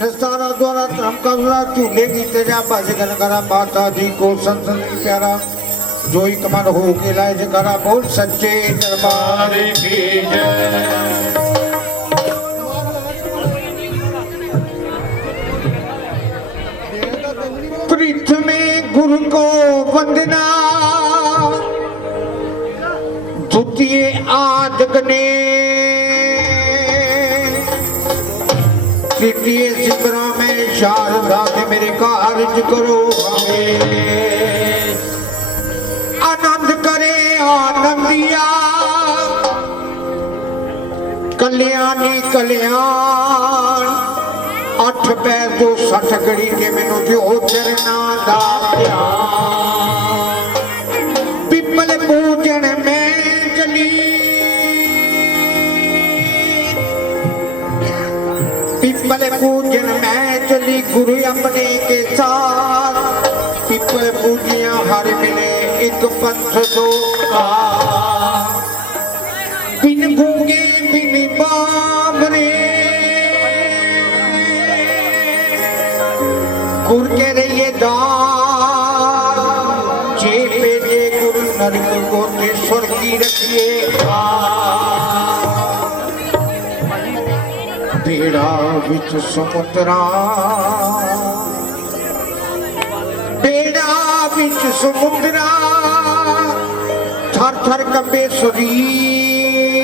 निस्तारा द्वारा धर्म का झूले की तेजा भजन करा माता जी को संसदी प्यारा जो ही कमर हो के लाए जगरा बोल सच्चे दरबार की जय। पृथ्वी गुरु को वंदना द्वितीय आदगने तृतीय शिखरा में शारदा के मेरे कार्य करो आनंद करे आनंदिया कल्याणी कल्याण 8 पैर तो 60 घड़ी के मैनू जो चरना दा पिपल पूजन में चली पिपल पूजन में चली गुरु अपने के साथ पिपल पूजिया हर मिले एक पंथ दो का बिन गूंगे बिन बाबरे गुर के रहिए दान जे पे जे गुरु नरक गोते स्वर्गी रखिए बेड़ा विच समुद्रा बेड़ा विच समुद्रा थर थर कंबे शरीर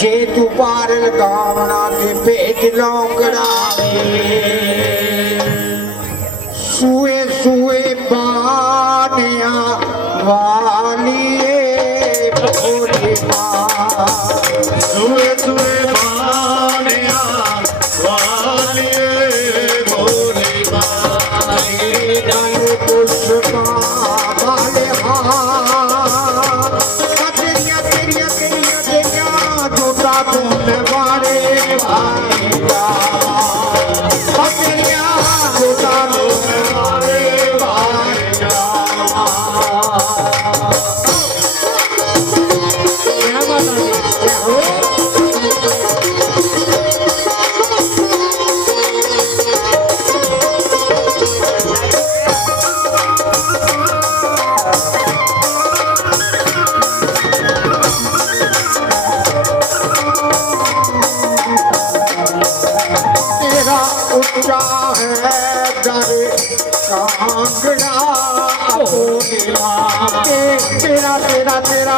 जे तू पार लगावना ते भेज लौंगड़ा सुए सुए बानिया वालिए भोले माँ सुए सुए बानिया वालिए भोले माँ पुष्पा वाले हाँ तेरिया तेरिया तेरिया तेरिया जोता तुमने वारे भाईया तेरिया जोता तुमने वारे भाईया ऊंचा है दर कांगड़ा तेरा तेरा तेरा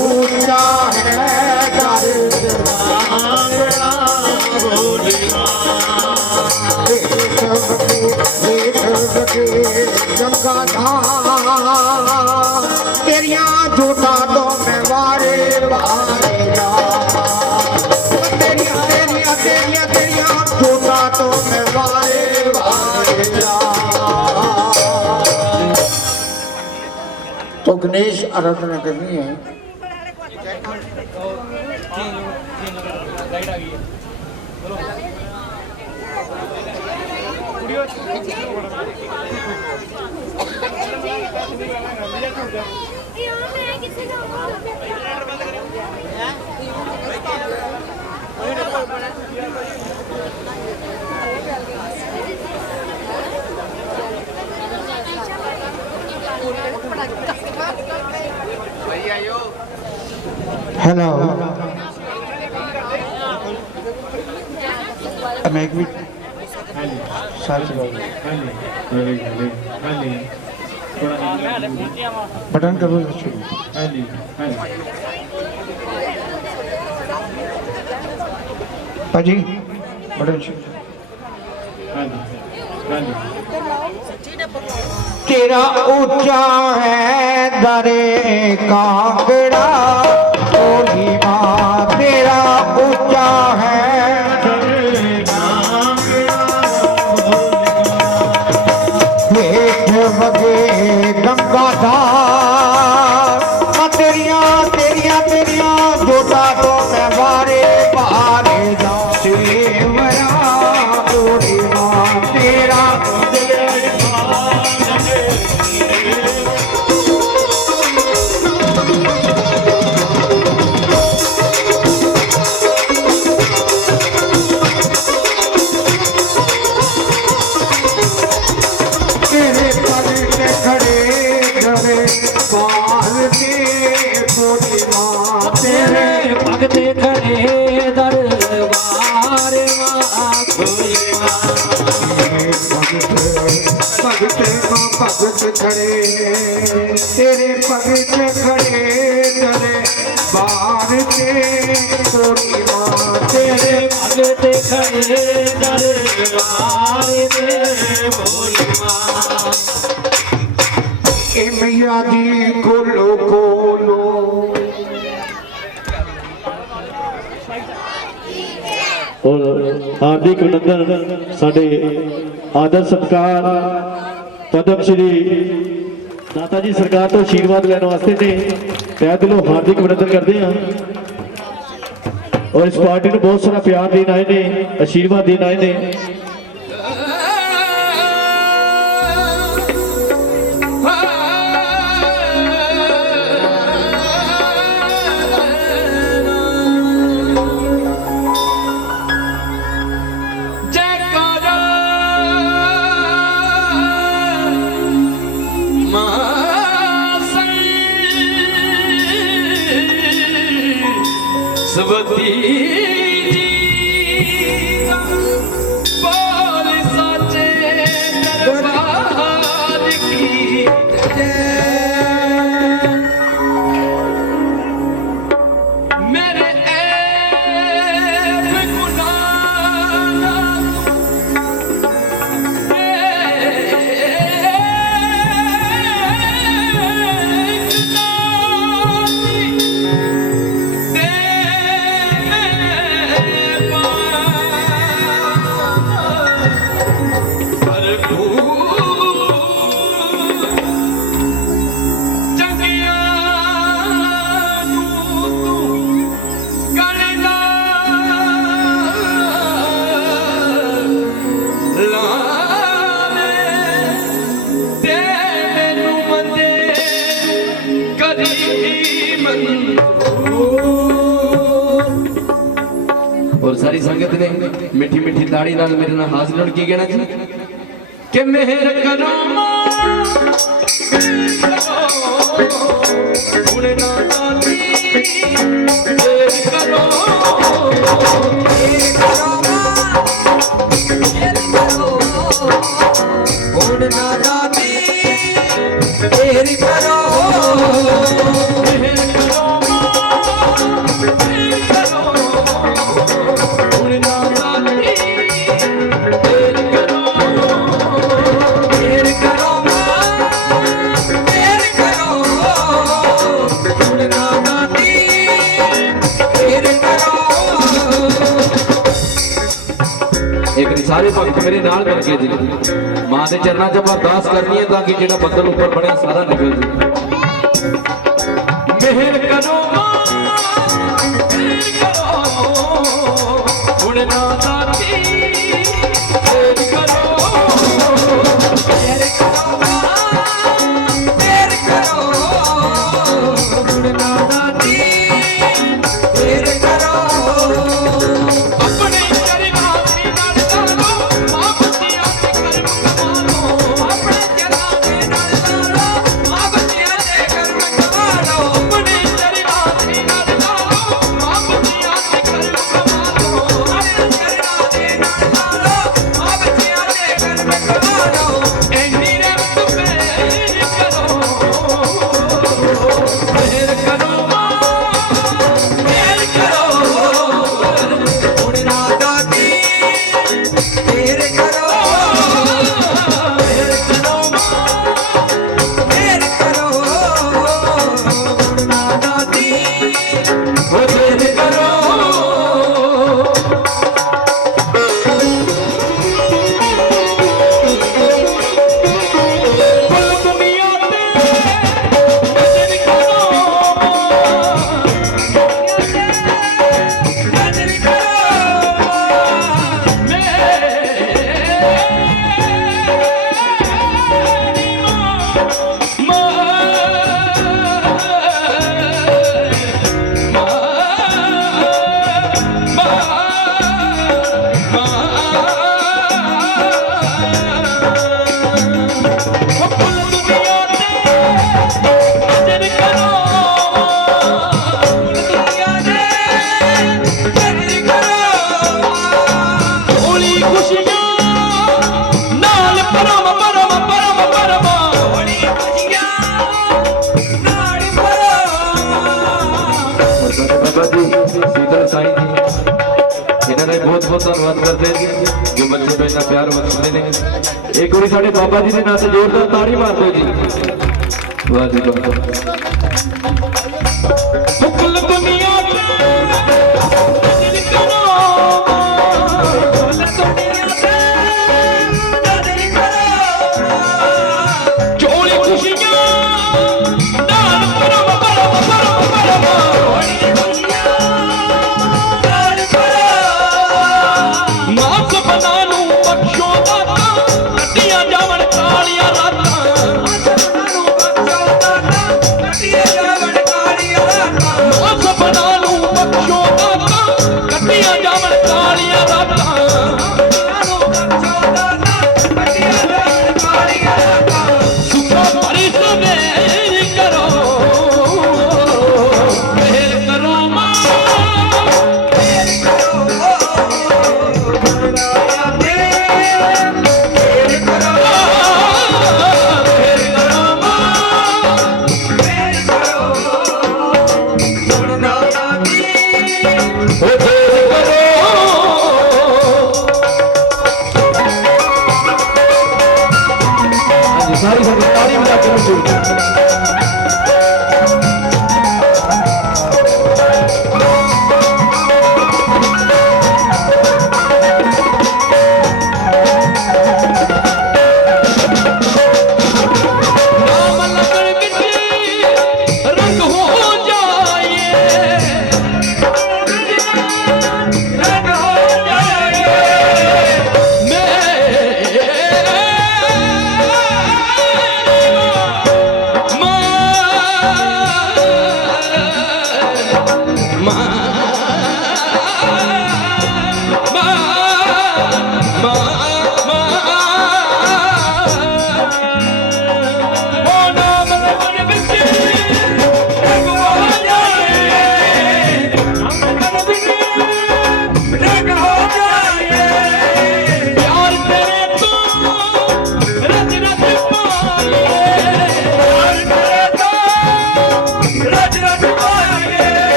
ऊंचा है दर कांगड़ा गंगा धाम तेरिया झूठा तो मैं वारे वारे तेरिया तेरिया तेरिया तेरिया झूठा तो मैं वारे वारे तो गणेश आराधना करनी है। हेलो मैं भी सच बटन करो पाजी बटन तेरा ऊंचा है दरे कांगड़ा भोली माँ तेरा ऊंचा है दरे कांगड़ा पेट बगे गंगा धार तेरिया तेरिया तेरिया जोता तो मैं वारे बारे जाऊं सेवरा भोली माँ तेरा खड़े तेरे पग च खड़े तेरे बार के कोरी मां तेरे पग ते खड़े दरबार दे भोली मां ए मैया जी खोलो खोलो और हार्दिक अभिनंदन साडे आदर सत्कार पदम श्री दाता जी सरकार तो आशीर्वाद लेने वास्ते ने तह दिलों हार्दिक अभिनंदन करते हैं और इस पार्टी को बहुत सारा प्यार देना आए ने आशीर्वाद देना आए ने सबती बोल सचे दरबार की मेरे ऐब गुनाह और सारी संगत ने मीठी मीठी ताड़ी नाल मेरे नाल हाजिर की कहना जी कि मेहर करो गुण ना दाती मेहर करो गुण ना दाती मेहर करो सारे भक्त मेरे नाल बन के जी मां के चरणों च अरदास करनी है ताकि जेड़ा बदल ऊपर बनया सारा निकल जाए मेहर करो गुण ना दाती मेहर करो गुण ना दाती मेहर करो अपने ਇਹਨਾਂ ਦਾ ਬਹੁਤ ਬਹੁਤ ਧੰਨਵਾਦ ਕਰਦੇ ਜੀ ਜੋ ਬੱਚੇ ਨੂੰ ਇੰਨਾ ਪਿਆਰ ਬਖਸ਼ਦੇ ਨੇ। ਇੱਕ ਵਾਰੀ ਸਾਡੇ ਬਾਬਾ ਜੀ ਦੇ ਨਾਂ ਤੇ ਜ਼ੋਰਦਾਰ ਤਾੜੀ ਮਾਰ ਦਿਓ ਜੀ। ਵਾਹ ਜੀ ਵਾਹ। ਕੁੱਲ ਦੁਨੀਆ सारी सारी ताली बजा के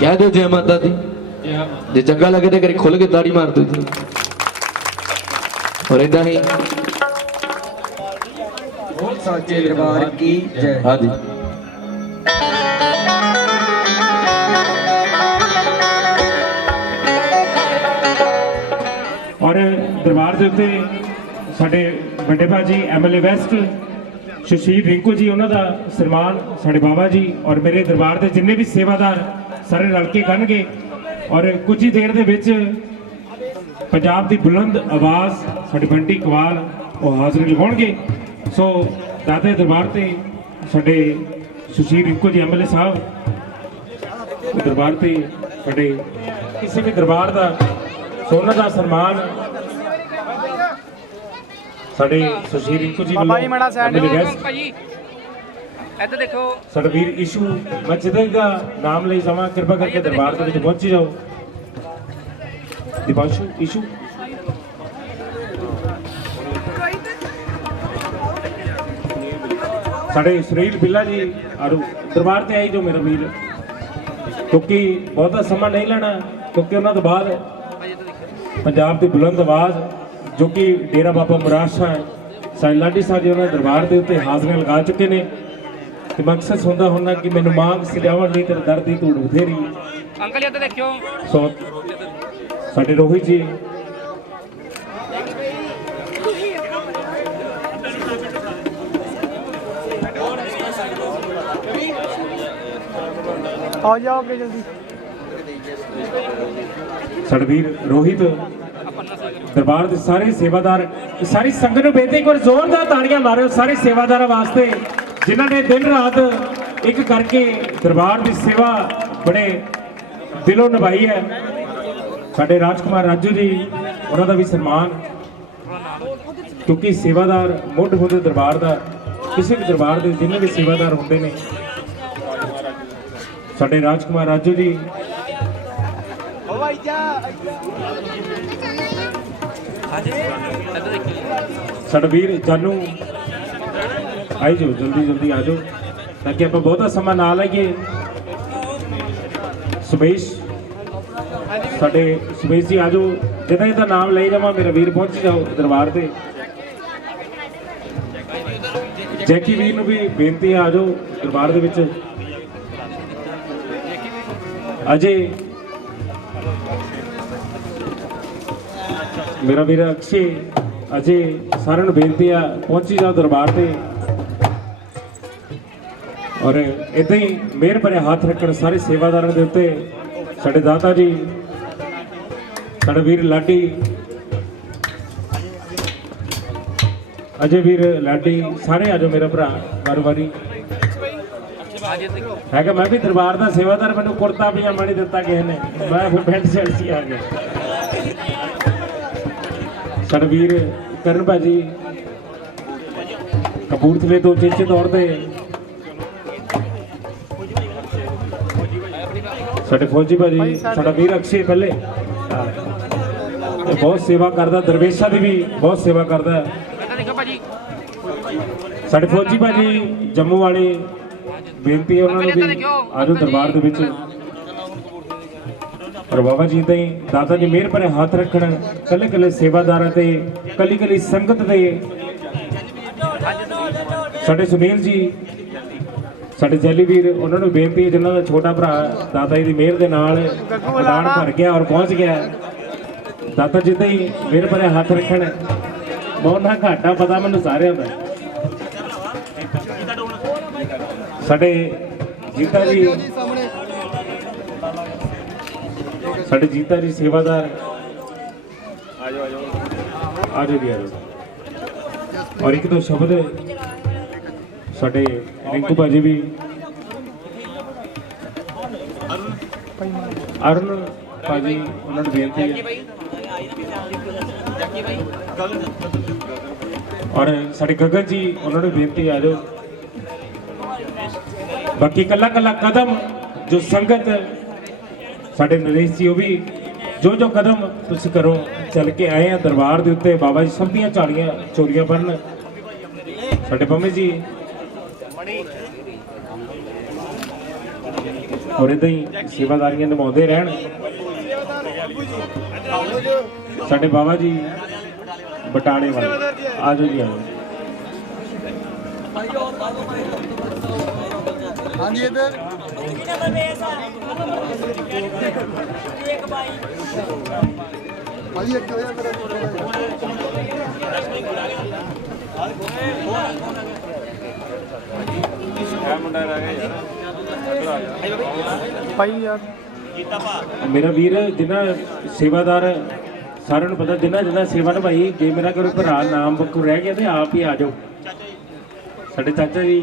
कह दो जय माता दी। जे चंगा लगे तो करी खुल के ताड़ी मार दो जी। और इदा ही साचे दरबार की जय। हाँ जी। और दरबार के उत्ते साडे बड़े भाजी MLA वैस्ट सुशील रिंकू जी उन्हों का सन्मान साडे बाबा जी और मेरे दरबार के जिन्ने भी सेवादार सारे रल के करनगे और कुछ ही देर दे विच ਪੰਜਾਬ ਦੀ ਬੁਲੰਦ ਆਵਾਜ਼ ਸਾਡੇ ਬੰਟੀ ਕਵਾਲ ਉਹ ਹਾਜ਼ਰੀ ਲਗਾਉਣਗੇ। ਸੋ ਦਾਤੇ ਦਰਬਾਰ ਤੇ ਸਾਡੇ ਸੁਸ਼ੀਲ ਰਿੰਕੂ ਜੀ ਐਮਐਲਏ ਸਾਹਿਬ ਦਰਬਾਰ ਤੇ ਸਾਡੇ ਕਿਸੇ ਵੀ ਦਰਬਾਰ ਦਾ ਸੋਨਾ ਦਾ ਸਨਮਾਨ ਸਾਡੇ ਸੁਸ਼ੀਲ ਰਿੰਕੂ ਜੀ ਵੱਲੋਂ MLA ਵੈਸਟ ਭਾਜੀ ਇੱਧਰ ਦੇਖੋ ਸਾਡਾ ਵੀਰ ਇਸ਼ੂ ਮੈਂ ਜਿਹਦੇ ਦਾ ਨਾਮ ਲਈ ਜਾਵਾਂ ਕਿਰਪਾ ਕਰਕੇ ਦਰਬਾਰ ਦੇ ਵਿੱਚ ਪਹੁੰਚੀ ਜਾਓ। ਦੀਪਾਂਸ਼ੂ ਇਸ਼ੂ ਸਾਡੇ ਸੁਨੀਲ ਬਿੱਲਾ ਜੀ ਆਰੂ ਦਰਬਾਰ ਤੇ ਆਈ ਜੋ ਮੇਰਾ ਵੀਰ, ਕਿਉਂਕਿ ਬਹੁਤਾ ਸਮਾਂ ਨਹੀਂ ਲੈਣਾ ਕਿਉਂਕਿ ਉਹਨਾਂ ਤੋਂ ਬਾਅਦ ਪੰਜਾਬ ਦੀ ਬੁਲੰਦ ਆਵਾਜ਼ ਜੋ ਕਿ ਡੇਰਾ ਬਾਬਾ ਮੁਰਾਦ ਸ਼ਾਹ ਸਾਈਂ ਲਾਡੀ ਸਾਹਿਬ ਜੀ ਉਹਨਾਂ ਦੇ ਦਰਬਾਰ ਦੇ ਉੱਤੇ ਹਾਜ਼ਰੀਆਂ ਲਗਾ ਚੁੱਕੇ ਨੇ ਤੇ ਮਕਸਦ ਹੁੰਦਾ ਹੁੰਦਾ ਕਿ ਮੈਨੂੰ ਮੰਗ ਸਜਾਵਣ ਨਹੀਂ ਤੇਰੇ ਦਰ ਦੀ ਧੂੜ ਬਥੇਰੀ। ਅੰਕਲ ਇੱਧਰ ਦੇਖਿਓ ਸੋ ਸਾਡੇ ਰੋਹਿਤ ਜੀ ਆ ਜਾਓਗੇ ਜਲਦੀ। ਸਾਡੇ ਵੀਰ ਰੋਹਿਤ ਦਰਬਾਰ ਦੇ ਸਾਰੇ ਸੇਵਾਦਾਰ ਸਾਰੀ ਸੰਗਤ ਨੂੰ ਬੇਨਤੀ ਕਰੋ ਜ਼ੋਰਦਾਰ ਤਾੜੀਆਂ ਮਾਰਿਓ ਸਾਰੇ ਸੇਵਾਦਾਰਾਂ ਵਾਸਤੇ ਜਿਨ੍ਹਾਂ ਨੇ ਦਿਨ ਰਾਤ ਇੱਕ ਕਰਕੇ ਦਰਬਾਰ ਦੀ ਸੇਵਾ ਬੜੇ ਦਿਲੋਂ ਨਿਭਾਈ ਹੈ। ਸਾਡੇ ਰਾਜਕੁਮਾਰ ਰਾਜੂ ਜੀ ਉਹਨਾਂ ਦਾ ਵੀ ਸਨਮਾਨ ਕਿਉਂਕਿ ਸੇਵਾਦਾਰ ਮੁੱਢ ਹੁੰਦੇ ਦਰਬਾਰ ਦਾ ਕਿਸੇ ਵੀ ਦਰਬਾਰ ਦੇ ਜਿੰਨੇ ਵੀ ਸੇਵਾਦਾਰ ਹੁੰਦੇ ਨੇ ਸਾਡੇ ਰਾਜਕੁਮਾਰ ਰਾਜੂ ਜੀ ਸਾਡਾ ਵੀਰ ਜਾਨੂ ਆਈ ਜਾਓ ਜਲਦੀ ਜਲਦੀ ਆ ਜਾਓ ਤਾਂ ਕਿ ਆਪਾਂ ਬਹੁਤਾ ਸਮਾਂ ਨਾ ਲਾਈਏ। ਸੁਮੇਸ਼ ਸਾਡੇ ਸੁਮੇਸ਼ ਜੀ ਆ ਜਾਓ ਜਿਹਦਾ ਇਹਦਾ ਨਾਮ ਲਈ ਜਾਵਾਂ ਮੇਰਾ ਵੀਰ ਪਹੁੰਚ ਜਾਓ ਦਰਬਾਰ ਤੇ। ਜੈਕੀ ਵੀਰ ਨੂੰ ਵੀ ਬੇਨਤੀ ਆ ਜਾਓ ਦਰਬਾਰ ਦੇ ਵਿੱਚ। ਅਜੇ ਮੇਰਾ ਵੀਰ ਅਕਸ਼ੇ ਅਜੇ ਸਾਰਿਆਂ ਨੂੰ ਬੇਨਤੀ ਆ ਪਹੁੰਚੀ ਜਾਓ ਦਰਬਾਰ ਤੇ ਔਰ ਇਦਾਂ ਹੀ ਮਿਹਰ ਭਰੇ ਹੱਥ ਰੱਖਣ ਸਾਰੇ ਸੇਵਾਦਾਰਾਂ ਦੇ ਉੱਤੇ ਸਾਡੇ ਦਾਤਾ ਜੀ ਸਾਡਾ ਵੀਰ ਲਾਡੀ ਅਜੇ ਵੀਰ ਲਾਡੀ ਸਾਰੇ ਆ ਜਾਓ ਮੇਰਾ ਭਰਾ ਵਾਰੀ ਹੈਗਾ। ਮੈਂ ਵੀ ਦਰਬਾਰ ਦਾ ਸੇਵਾਦਾਰ ਮੈਨੂੰ ਕੁੜਤਾ ਪਜਾਮਾ ਨਹੀਂ ਦਿੱਤਾ ਕਿਸੇ ਨੇ ਮੈਂ ਫਿਰ ਪੈਂਟ ਸ਼ਰਟ ਸੀ ਆ ਗਿਆ। ਸਾਡਾ ਵੀਰ ਕਰਨ ਭਾਜੀ ਕਪੂਰਥਲੇ ਤੋਂ ਚੇਚੇ ਤੌਰ ਤੇ ਸਾਡੇ ਫੌਜੀ ਭਾਜੀ ਸਾਡਾ ਵੀਰ ਅਕਸ਼ੇ ਪਹਿਲੇ ਬਹੁਤ ਸੇਵਾ ਕਰਦਾ ਦਰਵੇਸ਼ਾਂ ਦੀ ਵੀ ਬਹੁਤ ਸੇਵਾ ਕਰਦਾ। ਇੱਧਰ ਦੇਖੋ ਭਾਜੀ ਸਾਡੇ ਫੌਜੀ ਭਾਜੀ ਜੰਮੂ ਵਾਲੇ ਬੇਨਤੀ ਹੈ ਉਹਨਾਂ ਨੂੰ ਵੀ ਆਜੋ ਦਰਬਾਰ ਦੇ ਵਿੱਚ ਔਰ ਬਾਬਾ ਜੀ ਦੇ ਦਾਦਾ ਜੀ ਮਿਹਰ ਭਰੇ ਹੱਥ ਰੱਖਣ ਕੱਲੇ ਕੱਲੇ ਸੇਵਾਦਾਰਾਂ ਤੇ ਕੱਲੀ ਕੱਲੀ ਸੰਗਤ ਦੇ। ਸਾਡੇ ਸੁਨੀਲ ਜੀ ਸਾਡੇ ਜੈਲੀ ਵੀਰ ਉਹਨਾਂ ਨੂੰ ਬੇਨਤੀ ਹੈ ਜਿਨ੍ਹਾਂ ਦਾ ਛੋਟਾ ਭਰਾ ਦਾਦਾ ਜੀ ਦੀ ਮਿਹਰ ਦੇ ਨਾਲ ਮੈਦਾਨ ਭਰ ਗਿਆ ਔਰ ਪਹੁੰਚ ਗਿਆ। ਦਾਦਾ ਜੀ ਦੇ ਮਿਹਰ ਭਰੇ ਹੱਥ ਰੱਖਣ ਬਹੁਤ ਨਾ ਘਾਟਾ ਪਤਾ ਮੈਨੂੰ ਸਾਰਿਆਂ ਦਾ। ਸਾਡੇ ਜੀਤਾ ਜੀ ਸਾਡੇ ਜੀਤਾ ਜੀ ਸੇਵਾਦਾਰ ਆਜੋ ਜੀ ਆਜੋ ਔਰ ਇੱਕ ਦੋ ਸ਼ਬਦ ਸਾਡੇ ਰਿੰਕੂ ਭਾਜੀ ਵੀ ਅਰੁਣ ਭਾਜੀ ਉਹਨਾਂ ਨੂੰ ਬੇਨਤੀ ਹੈ ਔਰ ਸਾਡੇ ਗਗਨ ਜੀ ਉਹਨਾਂ ਨੂੰ ਬੇਨਤੀ ਆ ਜਾਓ। ਬਾਕੀ ਕੱਲਾ ਕੱਲਾ ਕਦਮ ਜੋ ਸੰਗਤ ਸਾਡੇ ਨਰੇਸ਼ ਜੀ ਉਹ ਵੀ ਜੋ ਕਦਮ ਤੁਸੀਂ ਕਰੋ ਚੱਲ ਕੇ ਆਏ ਆ ਦਰਬਾਰ ਦੇ ਉੱਤੇ ਬਾਬਾ ਜੀ ਸਭ ਦੀਆਂ ਝਾੜੀਆਂ ਚੋਰੀਆਂ ਪੜਨ। ਸਾਡੇ ਪੰਮੇ ਜੀ ਔਰ ਇਦਾਂ ਹੀ ਸੇਵਾਦਾਰੀਆਂ ਨਿਭਾਉਂਦੇ ਰਹਿਣ। ਸਾਡੇ ਬਾਬਾ ਜੀ ਬਟਾਲੇ ਵਾਲੇ ਆਜੋ ਜੀ ਆਜੋ। ਹਾਂਜੀ ਇੱਧਰ ਭਾਜੀ ਇੱਕ ਹੋਇਆ ਮੇਰਾ ਮੁੰਡਾ ਰਹਿ ਗਿਆ ਯਾਰ ਭਾਈ ਯਾਰ ਮੇਰਾ ਵੀਰ ਜਿਨ੍ਹਾਂ ਸੇਵਾਦਾਰ ਸਾਰਿਆਂ ਨੂੰ ਪਤਾ ਜਿੰਨਾ ਜਿੰਨਾ ਸੇਵਾ ਨਿਭਾਈ। ਜੇ ਮੇਰਾ ਕੋਈ ਭਰਾ ਨਾਮ ਬੱਕੂ ਰਹਿ ਗਿਆ ਤੇ ਆਪ ਹੀ ਆ ਜਾਓ। ਸਾਡੇ ਚਾਚਾ ਜੀ,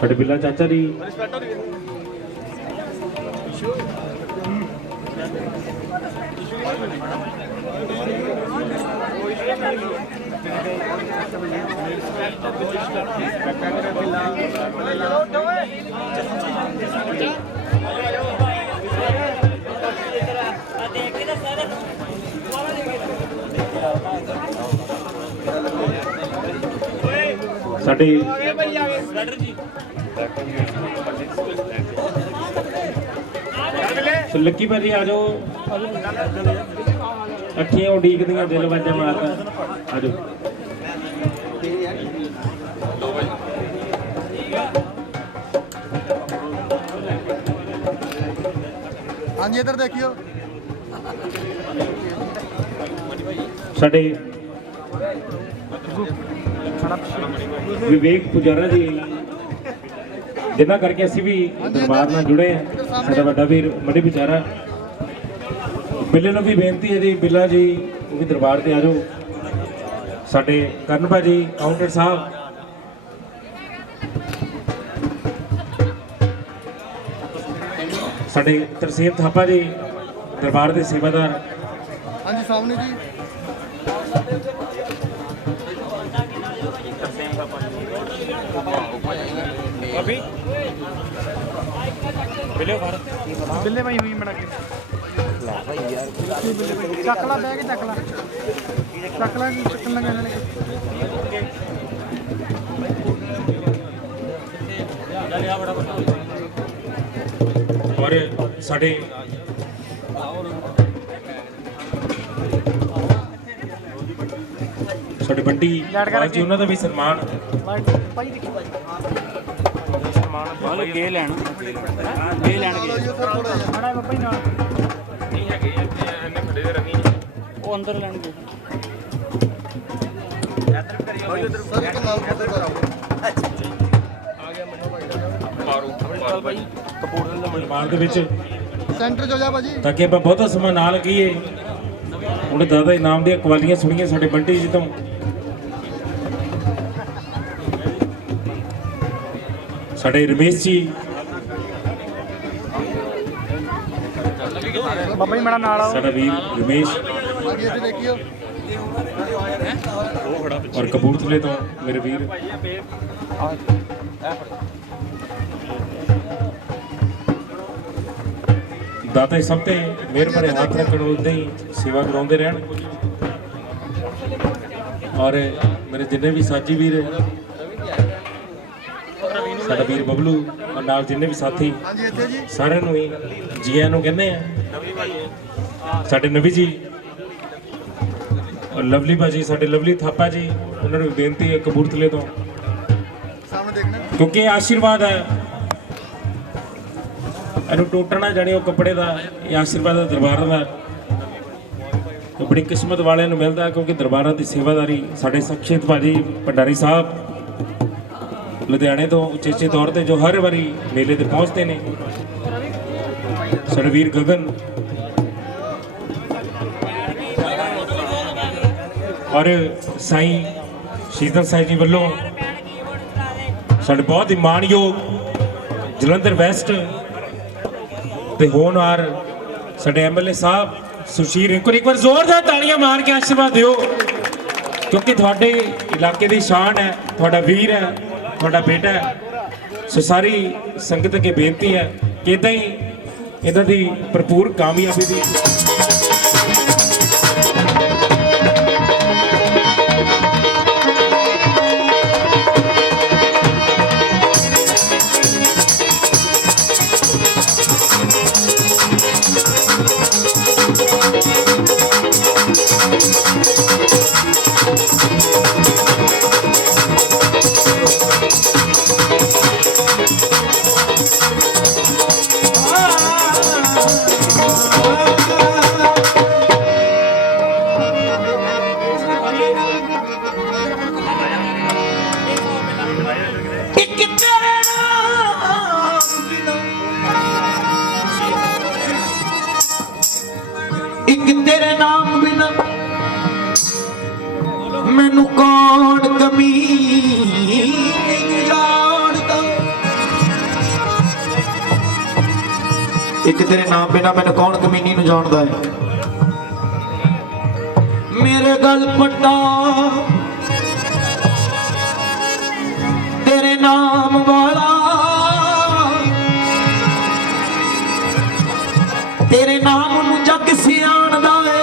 ਸਾਡੇ ਬਿੱਲਾ ਚਾਚਾ ਜੀ, ਸਾਡੇ ਲੱਕੀ ਭਾਜੀ ਆ ਜਾਓ। ਅੱਖੀਆਂ ਉਡੀਕਦੀਆਂ ਦਿਲ ਵਾਜਾਂ ਮਾਰਦਾ। ਆ ਜਾਓ। हाँ जी इधर देखियो। ਸਾਡੇ ਵਿਵੇਕ ਪੁਜਾਰਾ ਜੀ, ਜਿਨ੍ਹਾਂ ਕਰਕੇ ਅਸੀਂ ਵੀ ਦਰਬਾਰ ਨਾਲ ਜੁੜੇ ਹਾਂ। ਸਾਡਾ ਵੱਡਾ ਵੀਰ ਮੜੀ ਪੁਜਾਰਾ, ਬਿੱਲੇ ਨੂੰ ਵੀ ਬੇਨਤੀ ਹੈ ਜੀ, ਬਿੱਲਾ ਜੀ ਉਹ ਵੀ ਦਰਬਾਰ ਤੇ ਆ ਜਾਓ। ਸਾਡੇ ਕਰਨ ਭਾਜੀ ਕਾਊਂਟਰ ਸਾਹਿਬ, ਸਾਡੇ ਤਰਸੇਮ ਥਾਪਾ ਜੀ ਦਰਬਾਰ ਦੇ ਸੇਵਾਦਾਰ। हाँ जी सामने जी। बिल्ले भाई हुई मड़ा के चकला बैग चकला चकला की चकन लगा और साढ़े साढ़े बंटी जी उन्हों का भी सन्मान गे लैन ਉਹ ਅੰਦਰ ਲੈਣਗੇ। ਦਰਬਾਰ ਦੇ ਵਿੱਚ सेंटर जो जा भाजी ਤਾਂ ਕਿ ਆਪਾਂ ਬਹੁਤਾ ਸਮਾਂ ਨਾ ਲਗਾਈਏ। ਹੁਣ ਦਾਦਾ ਇਨਾਮ ਦੀਆਂ ਕਵਾਲੀਆਂ ਸੁਣੀਆਂ ਸਾਡੇ ਬੰਟੀ ਜੀ ਤੋਂ। ਸਾਡੇ ਰਮੇਸ਼ ਜੀ, बाबा जी मेरा नाल आओ। ਸਾਡਾ ਵੀਰ ਰਮੇਸ਼, हाँ जी इधर देखियो। ਔਰ ਕਪੂਰਥਲੇ ਤੋਂ ਮੇਰੇ ਵੀਰ ਦਾਤਾ ਸਭ ਤੇ ਮਿਹਰ ਭਰੇ ਹੱਥ ਰੱਖਣ, ਉਦਾਂ ਹੀ ਸੇਵਾ ਕਰਾਉਂਦੇ ਰਹਿਣ। ਔਰ ਮੇਰੇ ਜਿੰਨੇ ਵੀ ਸਾਥੀ ਵੀਰ, ਸਾਡਾ ਵੀਰ ਬਬਲੂ ਔਰ ਨਾਲ ਜਿੰਨੇ ਵੀ ਸਾਥੀ, हाँ जी इधर जी। ਸਾਰਿਆਂ ਨੂੰ ਹੀ ਜੀ ਆਇਆਂ ਨੂੰ ਕਹਿੰਦੇ ਆ। ਸਾਡੇ ਨਵੀ ਜੀ ਔਰ ਲਵਲੀ ਭਾਜੀ, ਸਾਡੇ ਲਵਲੀ ਥਾਪਾ ਜੀ, ਉਹਨਾਂ ਨੂੰ ਬੇਨਤੀ ਹੈ ਕਪੂਰਥਲੇ ਤੋਂ, सामने देखना। ਕਿਉਂਕਿ ਇਹ ਆਸ਼ੀਰਵਾਦ ਹੈ, ਇਹਨੂੰ ਟੁੱਟਣਾ ਜਾਣੀ ਉਹ ਕੱਪੜੇ ਦਾ, ਇਹ ਆਸ਼ੀਰਵਾਦ ਹੈ ਦਰਬਾਰ ਦਾ। ਤੇ ਬੜੀ ਕਿਸਮਤ ਵਾਲਿਆਂ ਨੂੰ ਮਿਲਦਾ, ਕਿਉਂਕਿ ਦਰਬਾਰਾਂ ਦੀ ਸੇਵਾਦਾਰੀ ਸਾਡੇ ਸਖਸ਼ੀਅਤ ਭਾਜੀ ਭੰਡਾਰੀ ਸਾਹਿਬ ਲੁਧਿਆਣੇ ਤੋਂ ਉਚੇਚੇ ਤੌਰ ਤੇ ਜੋ ਹਰ ਵਾਰੀ ਮੇਲੇ ਤੇ ਪਹੁੰਚਦੇ ਨੇ। ਸਾਡੇ ਵੀਰ ਗਗਨ ਔਰ ਸਾਈਂ ਸ਼ੀਤਲ ਸਾਹਿਬ ਜੀ ਵੱਲੋਂ ਸਾਡੇ ਬਹੁਤ ਹੀ ਮਾਣਯੋਗ ਜਲੰਧਰ ਵੈਸਟ ਤੇ ਹੋਣਹਾਰ ਸਾਡੇ ਐਮਐਲਏ ਸਾਹਿਬ ਸੁਸ਼ੀਰ, ਇੱਕ ਵਾਰ ਜ਼ੋਰਦਾਰ ਤਾੜੀਆਂ ਮਾਰ ਕੇ ਆਸ਼ੀਰਵਾਦ ਦਿਓ, ਕਿਉਂਕਿ ਤੁਹਾਡੇ ਇਲਾਕੇ ਦੀ ਸ਼ਾਨ ਹੈ, ਤੁਹਾਡਾ ਵੀਰ ਹੈ, ਤੁਹਾਡਾ ਬੇਟਾ ਹੈ। ਸੋ ਸਾਰੀ ਸੰਗਤ ਅੱਗੇ ਬੇਨਤੀ ਹੈ ਕਿ ਇੱਦਾਂ ਹੀ ਇਹਨਾਂ ਦੀ ਭਰਪੂਰ ਕਾਮਯਾਬੀ ਦੀ ਇੱਕ तेरे नाम बिना मैनू कौन कमी जानदा। एक तेरे नाम बिना मैनू कौन कमीनी नूं जानदा है। मेरे गल पट्टा तेरे नाम वाला, तेरे नाम नूं जग सियाणदा है।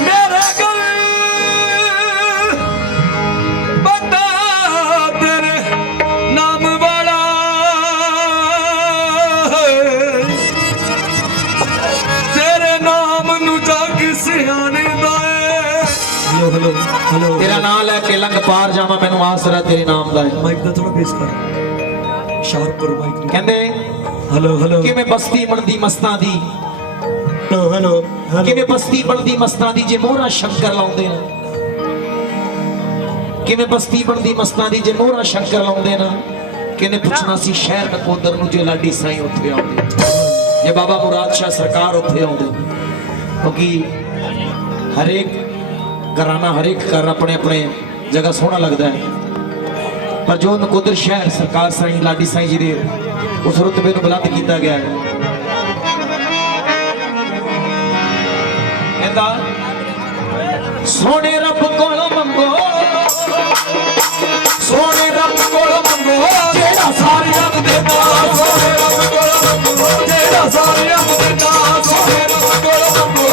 मेरे गल पट्टा तेरे नाम वाला, तेरे नाम नूं जग सियाणदा है। हेलो हेलो तेरा नाम लैके लंघ पार जावां मैनू आसरा तेरे नाम दा है। माइक दा थोड़ा बेस कर शार्प करो माइक ਨੂੰ। कहंदे हेलो हेलो किवें बस्ती बनदी मस्तां दी, हेलो हेलो किवें बस्ती बनदी मस्तां दी जे मोहरा शंकर लाउंदे ना। किवें बस्ती बनदी मस्तां दी जे मोहरा शंकर लाउंदे ना। किने पुछना सी शहर नकोदर नूं जे लाडी साईं उत्थे आउंदे, जे बाबा मुराद शाह सरकार उत्थे आउंदे। क्योंकि हरेक घराना हरेक घर अपने अपने जगह सोहना लगता है, पर जो नकोदर शहर सरकार साईं लाडी साईं जी दे उस रुतबे नूं बुलंद किया गया है। कहंदा सोने रब कोलों मंगो, सोने रब कोलों मंगो जेड़ा सारियां नूं देंदा। सोने रब कोलों मंगो जेड़ा सारियां नूं देंदा। सोने रब कोलों मंगो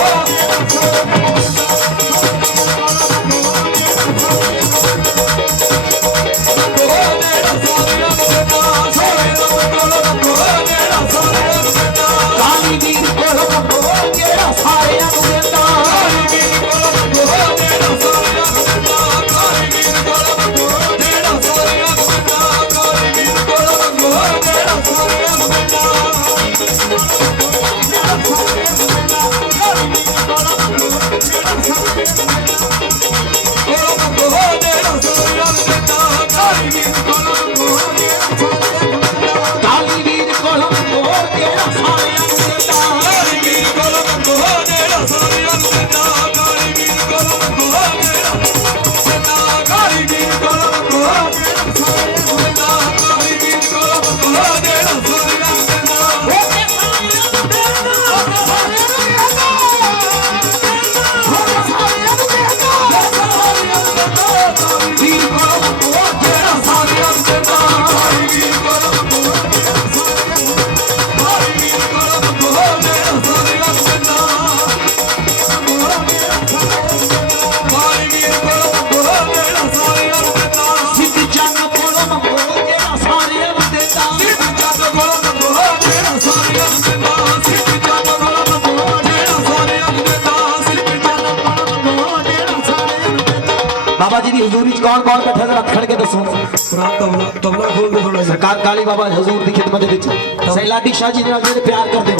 बाबा जी की हजूरी कौन कौन बैठा जरा खड़ के दसो। तबला तबला खोल दे थोड़ा सरकार काली बाबा हजूर की खिदमत विच साईं लाडी शाह जी नाल जेड़े प्यार करदे हो,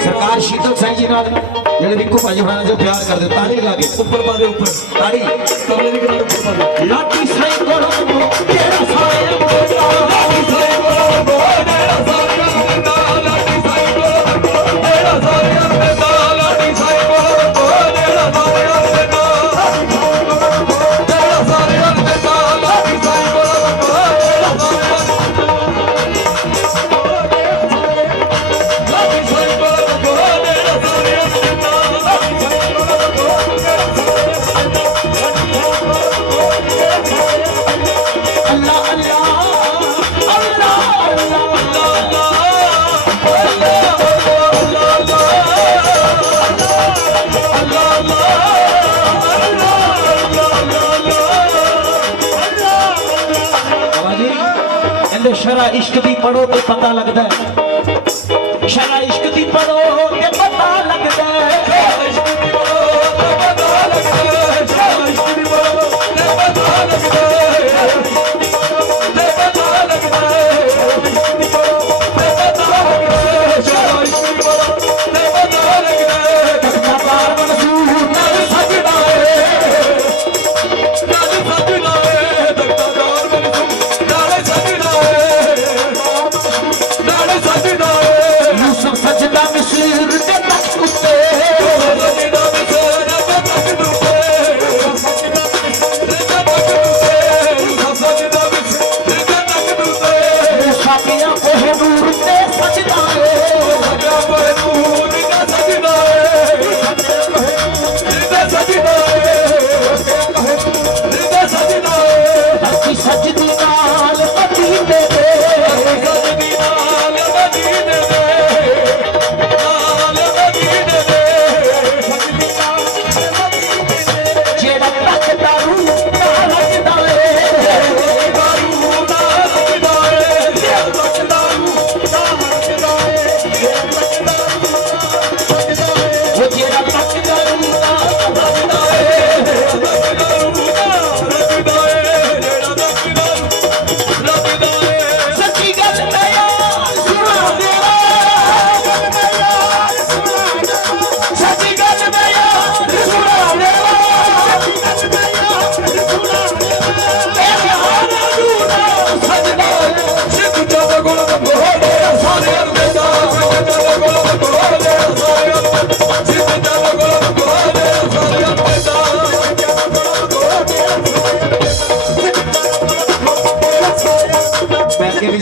सरकार शीतल साईं जी नाल जेड़े रिंकू भाई होना जो प्यार करदे, ताली लगा के ऊपर पा दे ऊपर ताली तबले की तरह ऊपर पा दे। लाडी साईं कोलों तेरा साया लाडी साईं कोलों तेरा साया लाडी साईं कोलों तेरा साया लाडी साईं कोलों तेरा साया शरा इश्क दी पढ़ो तो पता लगता है, शरा इश्क दी पढ़ो ते पता लगता है। इश्क दी पढ़ो ते पता लगता है, इश्क दी पढ़ो ते पता लगता है, ते पता लगता है, इश्क दी पढ़ो ते पता लगता है, शरा इश्क दी पढ़ो ते पता लगता है। तख्ता पार मंसूर नाल सजदा है, नाल सजदा है, तख्ता पार मंसूर नाल सजदा है। सजदा मिस्र दे तख्त उत्ते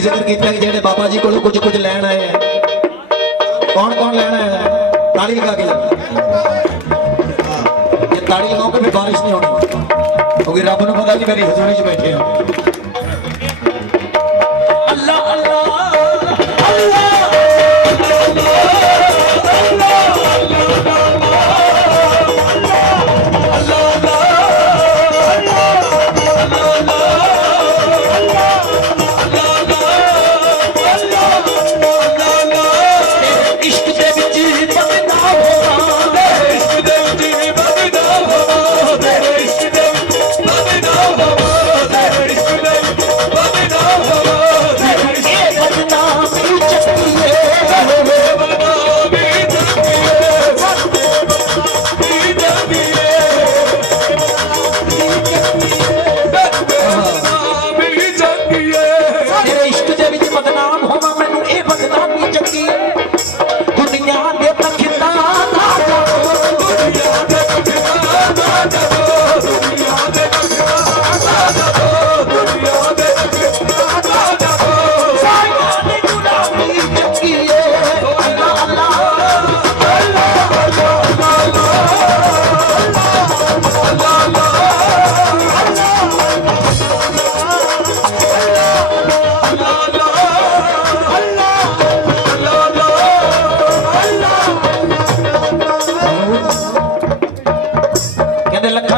जिक्र किया कि जेडे बाबा जी को कुछ कुछ लैन आए हैं। कौन कौन लैन आया है? ताली लगा के ये ताली लगाओ कि फिर बारिश नहीं होनी, क्योंकि रब को पता नहीं मेरी हजूरी च बैठे हैं। अल्लाह अल्लाह अल्लाह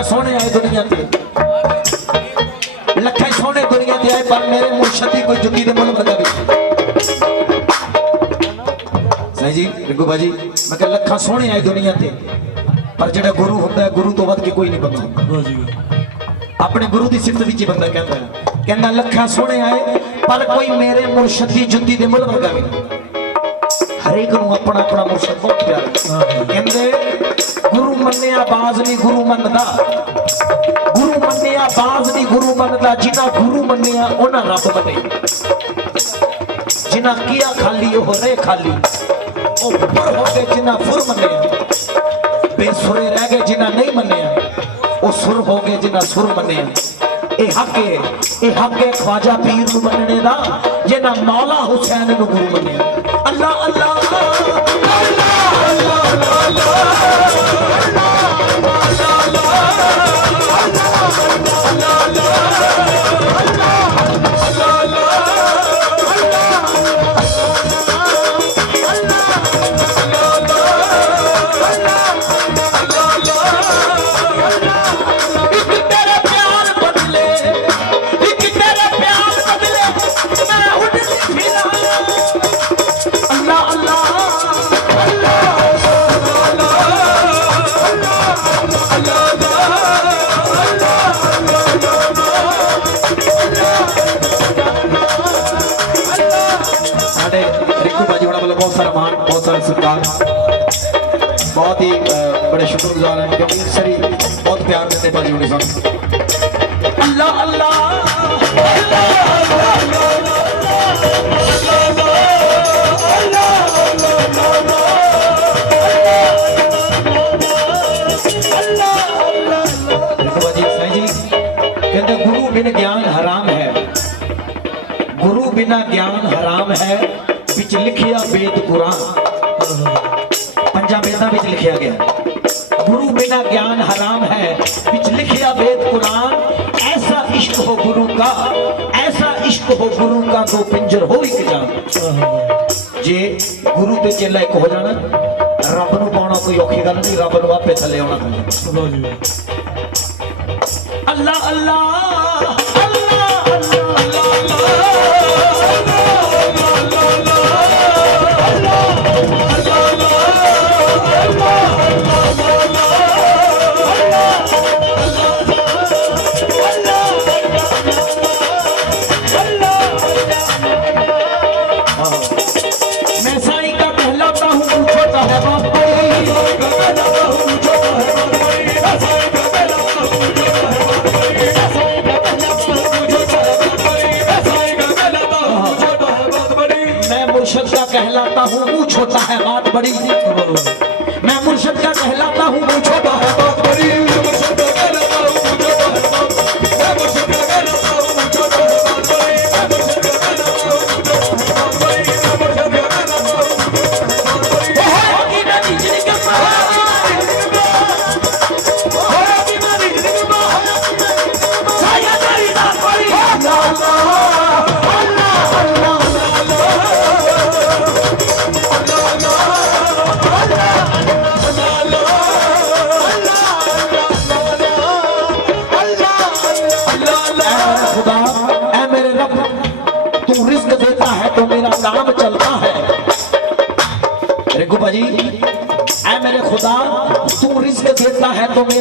सोने आए दुनिया ते, लखे सोने दुनिया ते आए, पर मेरे मुर्शद की कोई जुगी दे मुल वर्गा भी सही जी। रिंकू भाजी मैं कह लखा सोने आए दुनिया ते, पर जेड़ा गुरु होता है गुरु तो वध के कोई नहीं बनता। अपने गुरु की सिफत विच बंदा कहता लखा सोने आए पर कोई मेरे मुर्शद की जुगी दे मुल वर्गा भी। हरेक नूं अपना अपना मुर्शद बहुत प्यारा कहंदे गुरु मन्निया बाज नहीं गुरु मनदा, गुरु मन्निया बाज नहीं गुरु मनदा, जिन्ना गुरु मन्निया उन्हां रब मने, जिन्ना किया खाली ओह रहे खाली, ओ फुर हो गए जिन्ना फुर मन्निया, बेसुरे रह गए जिन्ना नहीं मन्निया, ओ सुर हो गए जिन्ना सुर मन्निया। ए हक है ख्वाजा पीर नूं मनने दा, जिन्ना मौला हुसैन नूं गुरु मन्निया। अल्लाह अल्लाह बहुत सारा मान बहुत सारा सरकार बहुत ही बड़े शुक्रगुजार हैं क्योंकि सरी बहुत प्यार देते भाजी उन्हें सन। अल्लाह अल्लाह कहते गुरु बिना ज्ञान हराम है, गुरु बिना ज्ञान हराम है, बिच लिखिया वेद कुरान, पंजा वेदां विच लिखिया गया गुरु बिना ज्ञान हराम है, बिच लिखिया वेद कुरान। ऐसा इश्क हो गुरु का, ऐसा इश्क हो गुरु का, दो पिंजर हो एक जान। जे गुरु ते चेला एक हो जाना, रब नूं पाउणा कोई औखी गल नहीं, रब नूं आपे थल्ले आउणा पैंदा। अल्लाह अल्लाह कहलाता हूँ वो छोटा है बात बड़ी, मैं मुर्शिद का कहलाता हूँ वो छोटा है बात बड़ी,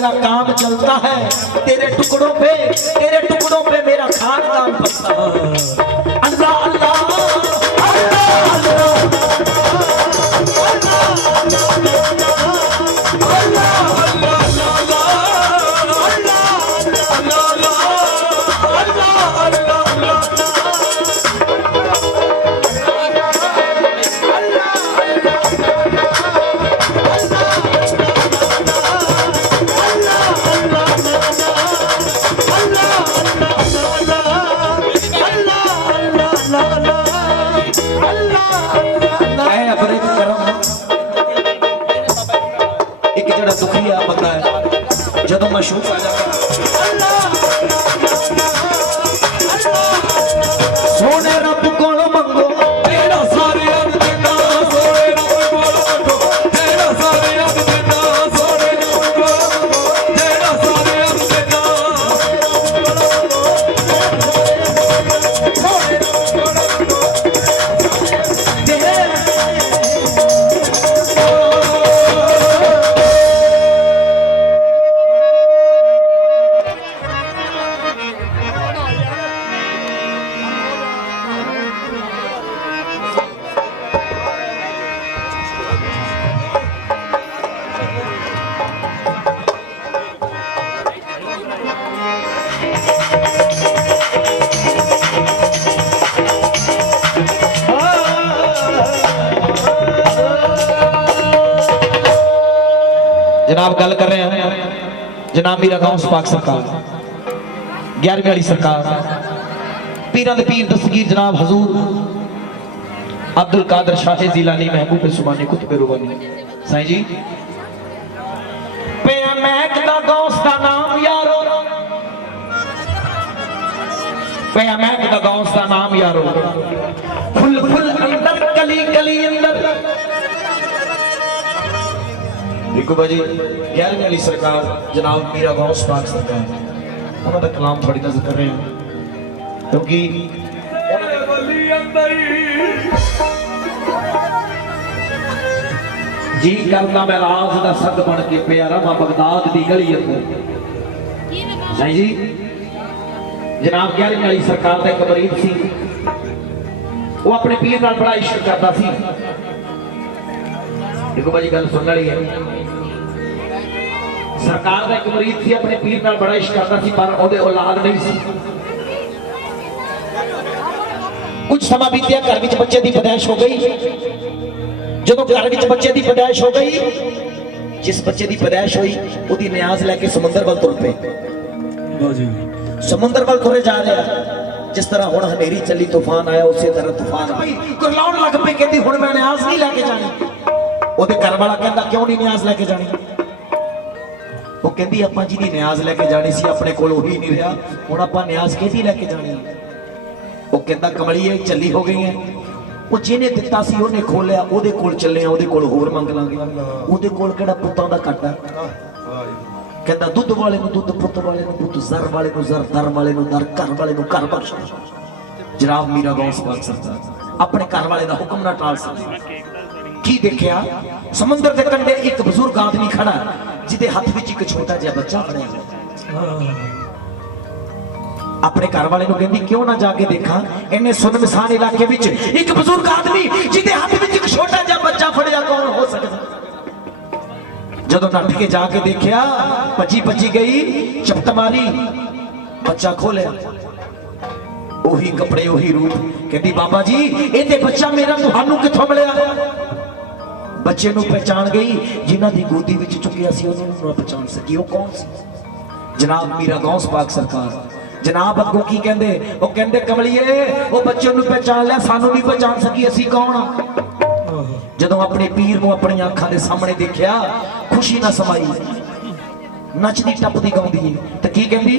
मेरा काम चलता है, तेरे टुकड़ों पे मेरा खानदान पलता है। अल्लाह अल्लाह दुखिया बंदा है जदों मशहूर आ जाता सोने रब कोलों मंगो तेरा सारे रब देना, सोने रब कोलों मंगो तेरा सारे रब देना, सोने रब कोलों मंगो तेरा सारे रब देना, सोने रब कोलों मंगो जनाब गल कर रहे हैं जनाब मीरा गौस पाक सरकार 11वीं वाली सरकार पीरां दे पीर दस्तगीर जनाब हजूर अब्दुल कादर शाह जिलानी महबूब सुबानी कुतुब रुबानी साईं जी पे महक दा गौस दा नाम यारो, पे महक दा गौस दा नाम यारो, फुल फुल अंदर कली कली अंदर रिकू भाजी 11वीं वाली सरकार जनाब मीरा गौस पाक सरकार उन्होंने कलाम थोड़ी नजर कर रहे हैं क्योंकि जी करना मैं राज दा सद बन के प्यारा मां बगदाद दी गली अंदर साईं जी जनाब 11वीं वाली सरकार का एक मरीद सी वो अपने पीर नाल बड़ा इश्क करता सी। देखो भाजी गल सुनने वाली है सरकार का एक मरीज सी अपने पीर नाल बड़ा इश्क करता सी पर ओदे औलाद नहीं सी। कुछ समा बीतिया घर विच बच्चे की पैदाइश हो गई, जदों घर विच बच्चे की पैदाइश हो गई जिस बच्चे की पैदाइश हुई ओदी न्याज लैके समुंदर वाल तुर पे, समुंदर वाल तुरे जा रहा जिस तरह हुण हनेरी चली तूफान आया उसी तरह तूफान कुरलाउण लग पे कहती हुण मैं न्याज नहीं लैके जानी। ओदे घर वाला कहंदा क्यों नहीं न्याज लैके जानी, वो कहती आपां जिहदी न्याज लैके जानी सी अपने कोल ओही नहीं रहा हुण आपां न्याज किहदी लैके जानी। वो कहंदा कमलीए झल्ली हो गई है, वो जिहने दित्ता सी ओहने खोलिया ओहदे कोल चले ओहदे कोल होर मंग लांगे, ओहदे कोल किहड़ा पुत्तां दा घट है। कहंदा दुੱਧ वाले नूं दुੱਧ पुੱਤ वाले नूं पुੱਤ ਜ਼ਰ वाले नूं ਜ਼ਰ दर वाले नूं दर घर वाले नूं घर बख्श। जनाब मीरा गौस पाक सरकार अपने घर वाले दा हुक्म ना टाल सकदी। की देखिया समुंदर के कंढे एक बुजुर्ग आदमी खड़ा जिहदे हाथ विच एक छोटा जिहा बच्चा फड़िया। अपने घर वाले नूं कहंदी क्यों ना जाके देखा इन्ने सुनमसान इलाके विच एक बुजुर्ग आदमी जिहदे हाथ विच एक छोटा जिहा बच्चा फड़िया कौन हो सकदा। जदों नट के जाके देखिया भजी भजी गई चपत मारी बच्चा खोलिया ओही कपड़े ओही रूप। कहती बाबा जी ये ते बच्चा मेरा तुहानू कित्थों मिलिया। बच्चे नूं पहचान गई जिन्हां दी गोदी विच चुकिया सी उन्हां नूं पहचान सकी वो कौन सी। जनाब मीरा गौस पाक सरकार जनाब अगों की कहंदे वो कहंदे कमलिए वो बच्चे नूं पहचान लिया सानू नहीं पहचान सकी असी कौन आ। जदों अपने पीर नूं अपनी अखां दे सामने देखिया खुशी ना समाई नचदी टपदी गाउंदी है ते की कहंदी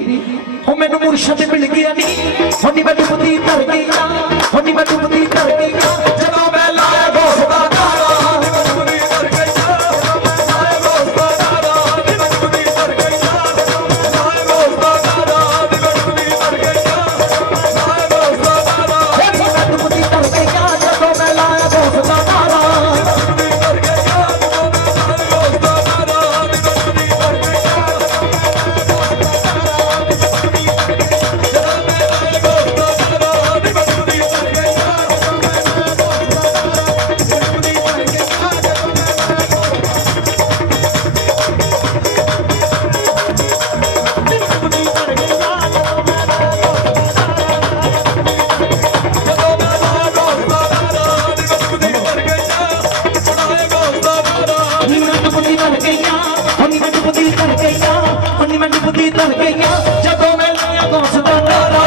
ओ मैनू मुर्शद मिल गया नी हुणी मैं डुबदी तर गई हुणी मैं डुबदी तर गई जदों मैं लाया गौस दा नारा डुबदी तर गई लाया गौस दा नारा डुबदी तर गई लाया गौस दा नारा डुबदी तर गई लाया गौस दा नारा मैं डुबदी तर गई जदों मैं लाया गौस दा नारा डुबदी तर गई जदों मैं लाया गौस दा नारा डुबदी तर गई ਧਰ ਗਈਆਂ ਜਦੋਂ ਮੈਂ ਲਾਇਆ ਗੌਸ ਦਾ ਨਾਰਾ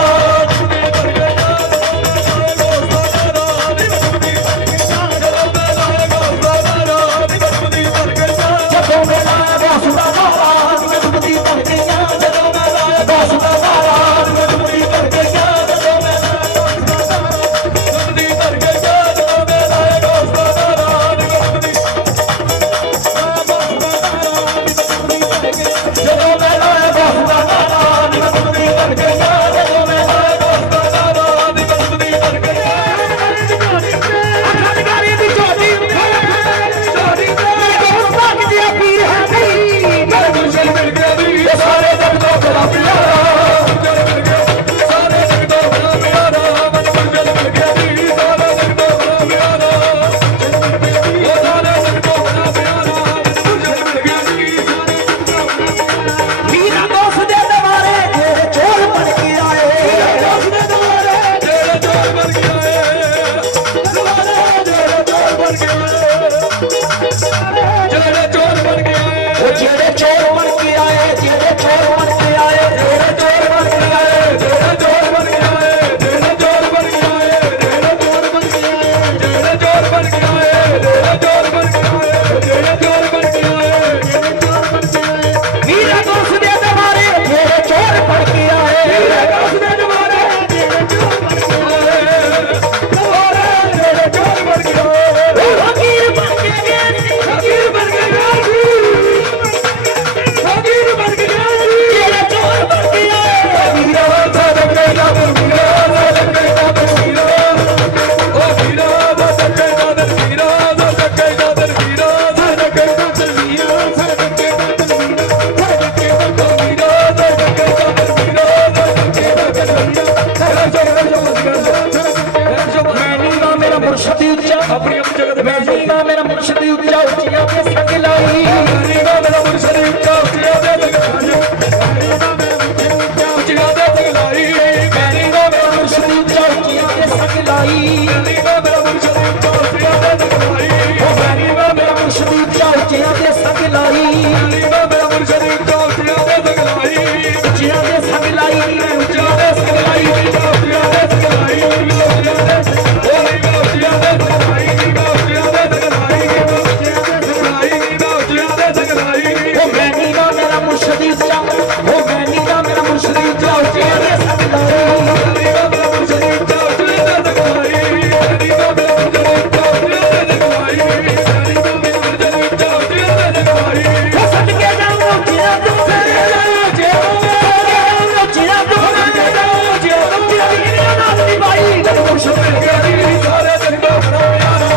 ਜਦੋਂ ਮੈਂ ਲਾਇਆ ਗੌਸ ਦਾ ਨਾਰਾ ਨੀ ਡੁੱਬਦੀ ਧਰ ਗਈਆਂ ਜਦੋਂ ਮੈਂ ਲਾਇਆ ਗੌਸ ਦਾ ਨਾਰਾ ਨੀ ਡੁੱਬਦੀ ਧਰ ਗਈਆਂ ਜਦੋਂ ਮੈਂ ਡੁੱਬਦੀ ਧਰ ਗਈਆਂ ਜਦੋਂ ਮੈਂ ਲਾਇਆ ਗੌਸ ਦਾ ਨਾਰਾ ਨੀ ਡੁੱਬਦੀ ਜਦੋਂ ਮੈਂ ਲਾਇਆ ਗੌਸ ਦਾ ਨਾਰਾ ਨੀ ਡੁੱਬਦੀ ਧਰ ਗਈਆਂ ਜਦੋਂ ਮੈਂ ਲਾਇਆ ਗੌਸ ਦਾ ਨਾਰਾ ਨੀ ਡੁੱਬਦੀ ਧਰ ਗਈਆਂ ਅਖਾੜਗਾਰੀ ਦੀ ਝੋਲੀ ਝੋਲੀ ਮੇਰੇ ਦੋਸਤ ਭਗਤ ਦੀ ਪੀਰ ਹੈ ਗਈ ਮੇਰੇ ਗੁਰਸ਼ਲ ਮਿਲ ਗਿਆ ਵੀ ਇਹ ਸਾਰੇ ਜਗ ਤੋਂ ਬੜਾ ਪਿਆਰਾ ਮਿਲ ਗਿਆ ਸਾਰੇ ਜਗ ਤੋਂ ਬੜਾ ਪਿਆਰਾ ਮੈਨੂੰ ਗੁਰਸ਼ਲ ਮਿਲ ਗਿਆ ਵੀ ਸਾਰੇ ਜਗ ਤੋਂ ਬੜਾ ਪਿਆਰਾ ਉਹ ਸਾਰੇ ਜਗ ਤੋਂ ਬੜਾ ਪਿਆਰਾ ਗੁਰਸ਼ਲ ਮਿਲ ਗਿਆ ਵੀ ਵੀਰਾ ਦੋਸਤ ਦੇ ਦਵਾਰੇ ਜਿਹੜੇ ਚੋਰ ਬਣ ਕੇ ਆਏ ਦੋਸਤ ਦੇ ਦਵਾਰੇ ਜਿਹੜੇ ਚੋਰ ਬਣ ਕੇ ਆਏ ਦਵਾਰੇ ਜਿਹੜੇ ਚੋਰ ਬਣ ਕੇ ਆਏ ਜਿਹੜੇ ਚੋਰ ਬਣ ਕੇ ਆਏ ਉਹ ਜਿਹੜੇ ਚੋਰ ਬਣ ਕੇ ਆਏ ਜਿਹੜੇ ਚੋਰ ਬਣ ਕੇ ਆਏ ਜਿਹੜੇ ਚੋਰ ਬਣ ਕੇ ਆਏ ਜਿਹੜੇ ਚੋਰ ਬਣ ਕੇ ਆਏ ਜਿਹੜੇ ਚੋਰ ਬਣ ਕੇ ਆਏ ਜਿਹੜੇ ਚੋਰ ਬਣ ਕੇ ਆਏ ਜਿਹੜੇ ਚੋਰ ਬਣ ਕੇ ਆਏ ਜਿਹੜੇ ਚੋਰ ਬਣ ਕੇ ਆਏ ਜਿਹੜੇ ਚੋਰ ਬਣ ਕੇ ਆਏ ਜਿਹੜੇ ਚੋਰ ਬਣ ਕੇ ਆਏ ਵੀਰਾ ਦੋਸਤ ਦੇ ਦਵਾਰੇ ਜਿਹੜੇ ਚੋਰ ਬਣ ਕੇ ਆਏ ਵੀਰਾ ਦੋਸਤ ਦੇ ਦਵਾਰੇ ਜਿਹੜੇ ਚੋਰ ਬਣ ਕੇ ਆਏ ਦਵਾਰੇ ਜਿਹੜੇ ਚੋਰ ਬਣ ਕੇ ਆਏ ਉਹ ਫਕੀਰ ਬਣ ਕੇ ਗਏ ਫਕੀਰ ਬਣ ਕੇ ਗਏ ਫਕੀਰ ਬਣ ਕੇ ਗਏ ਜਿਹੜੇ ਚੋਰ ਬਣ ਕੇ ਆਏ ਵੀਰਾ ਦਾ ਲੱਗੇ ਦਾ ਵੀਰਾ ਦਾ ਲੱਗੇ ਦਾ ਵੀਰਾ ਉਹ ਵੀਰਾ ਦਾ ਲੱਗੇ ਦਾ ਵੀਰਾ ਦਾ ਲੱਗੇ ਦਾ ਵੀਰਾ ਦਾ ਲੱਗੇ ਦਾ ਵੀਰਾ ਦਾ ਲੱਗੇ ਦਾ ਵੀਰਾ ਦਾ ਲੱਗੇ ਦਾ ਵੀਰਾ ਦਾ ਮੈਨੀਗਾ ਮੇਰਾ ਮੁਰਸ਼ਦ ਉੱਚਾ ਆਪਣੀ ਜਗਤ ਮੈਨੀਗਾ ਮੇਰਾ ਮੁਰਸ਼ਦ ਉੱਚਾ ਉੱਚੀਆਂ ਤੇ ਸੰਗ ਲਾਈ ਮੈਨੀਗਾ ਮੇਰਾ ਮੁਰਸ਼ਦ ਉੱਚਾ ਉੱਚੀਆਂ ਤੇ ਉੱਚੀਆਂ ਤੇ ਸੰਗ ਲਾਈ ਮੈਨੀਗਾ ਮੇਰਾ ਮੁਰਸ਼ਦ ਉੱਚਾ ਉੱਚੀਆਂ ਤੇ ਸੰਗ ਲਾਈ ਮੈਨੀਗਾ ਮੇਰਾ ਮੁਰਸ਼ਦ ਉੱਚਾ ਉੱਚੀਆਂ ਤੇ ਸੰਗ ਲਾਈ ਉਹ ਮੈਨੀਗਾ ਮੇਰਾ ਮੁਰਸ਼ਦ ਉੱਚਾ ਉੱਚੀਆਂ ਤੇ ਸੰਗ ਲਾਈ ਮੈਨੀਗਾ ਮੇਰਾ ਮੁਰਸ਼ਦ ਉੱਚਾ ਉੱਚੀਆਂ ਤੇ ਸੰਗ ਲਾਈ ਉੱਚੀਆਂ ਤੇ ਸੰਗ ਲਾਈ ਉੱਚੀਆਂ ਤੇ ਸੰਗ ਲਾਈ ਉੱਚੀਆਂ ਤੇ ਸੰਗ ਲਾਈ ਉਹ ਮੈਨੀਗਾ ਮੇਰਾ ਮੁਰਸ਼ਦ ਉੱਚਾ ਉਹ ਮੈਨੀਗਾ ਮੇਰਾ ਮੁਰਸ਼ਦ ਉੱਚਾ ਉੱਚੀਆਂ ਤੇ ਸੰਗ ਲਾਈ ਮੈਨੀਗਾ ਮੇਰਾ ਮੁਰਸ਼ਦ ਉੱਚਾ ਉੱਚੀਆਂ ਤੇ ਸੰਗ ਲਾਈ ਮੈਨੀਗਾ ਮੇਰਾ ਮੁਰਸ਼ਦ ਉੱਚਾ ਉੱਚੀਆਂ ਤੇ ਸੰਗ ਲਾਈ ਮੈਨੀਗਾ ਮੇਰਾ ਮੁਰਸ਼ਦ ਉੱਚਾ ਉੱਚੀਆਂ ਤੇ ਸੰਗ ਲਾਈ ਉਹ ਸਦਕੇ ਜਾਵਾਂ ਉੱਚੀਆਂ ਤੋਂ ਉੱਚੀਆਂ ਤੋਂ ਉੱਚੀਆਂ ਦੀ ਨਾਲ ਦੀ ਬਾਈ ਜਦ ਮੁਰਸ਼ਦ ਮਿਲ ਗਿਆ ਜੀ ਸਾਰੇ ਜਗ ਤੋਂ ਬੜਾ ਪਿਆਰਾ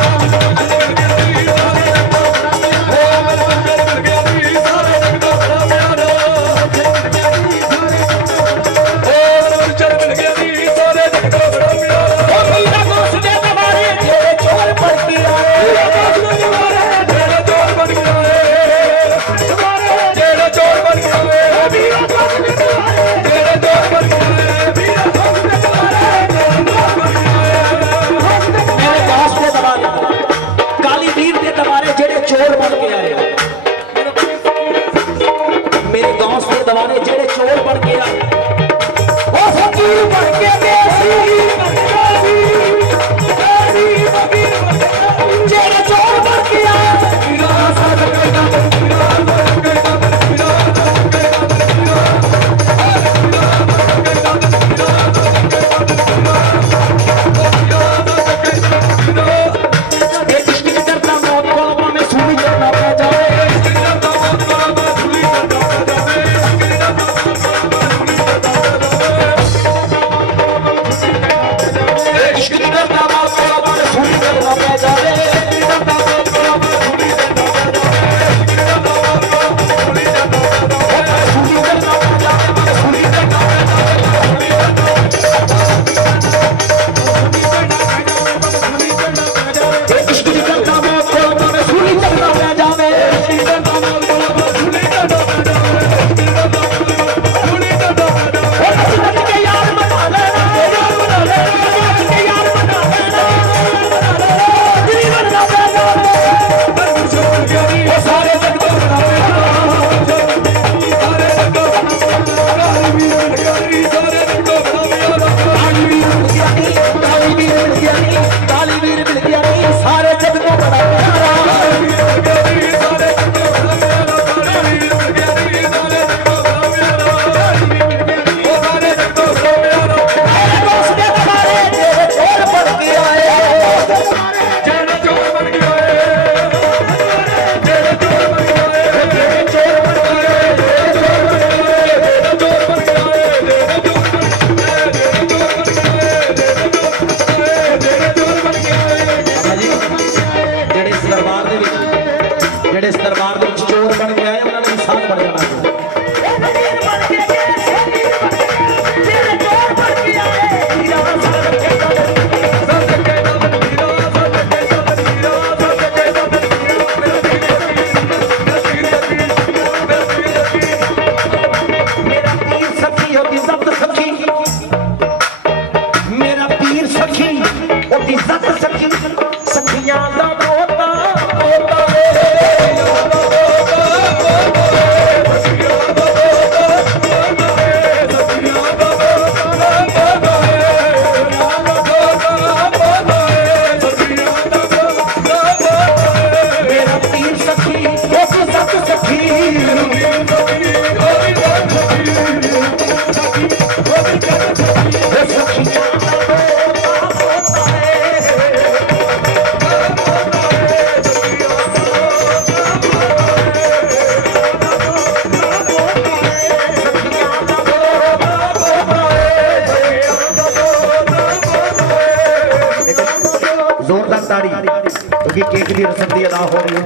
दर्शन की अदा हो रही है।